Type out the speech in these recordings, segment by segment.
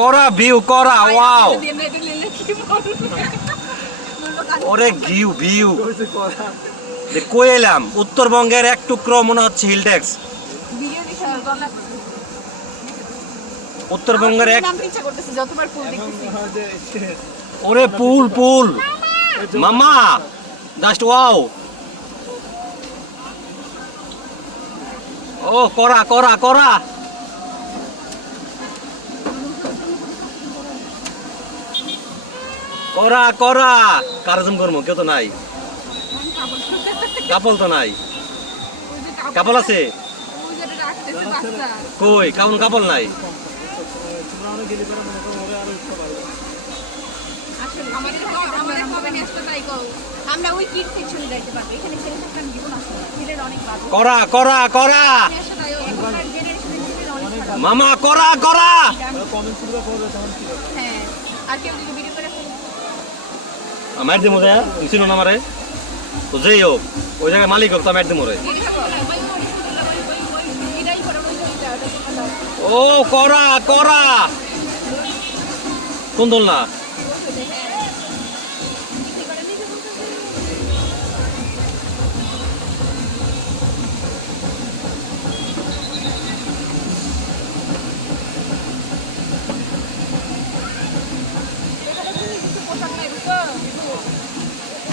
করা ভিউ করা ওয়াও ওরে ভিউ ভিউ কই এলাম উত্তরবঙ্গের এক টুকরো মনে হচ্ছে হিলটেক্স উত্তরবঙ্গের এক ওরে পুল পুল মামা জাস্ট ওয়াও ও করা করা করা করা করা কারজন করবো কেউ তো নাই কাপল তো নাই কাপল আছে কই কাউন কাপল নাই করা করা করা মামা করা করা আমার দিমো রে চিনো না আমারে তো যেই হোক ওই জায়গায় মালিক হোক তো আমার দিমো রে ও করা করা কোন দল না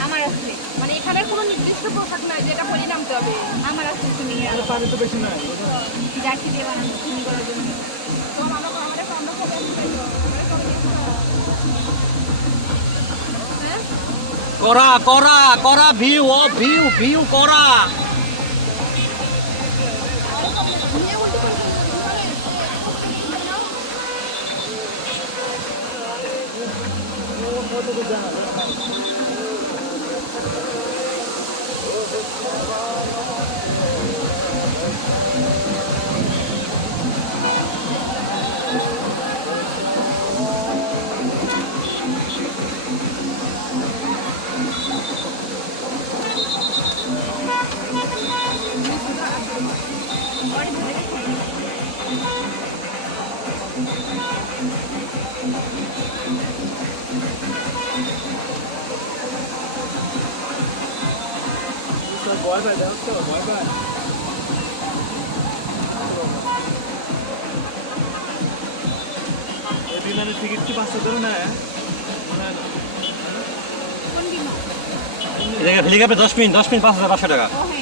আমার আছে মানে এখানে কোনো নির্দিষ্ট পোশাক নাই যেটা পরে নামতে হবে আমার আছে তুমি পানি তো বেশি নাই জার্সি দিয়ে বানানো সুইমিং করার জন্য তো আমাদের কন্ডা করে করা করা করা ভিউ ও ভিউ ভিউ করা ভয় পায় দেখো তো ভয় পায় এই বিমানের টিকিট কি 500 ধরে না হেলিকপ্টার 10 মিনিট 5,500 টাকা ও হ্যাঁ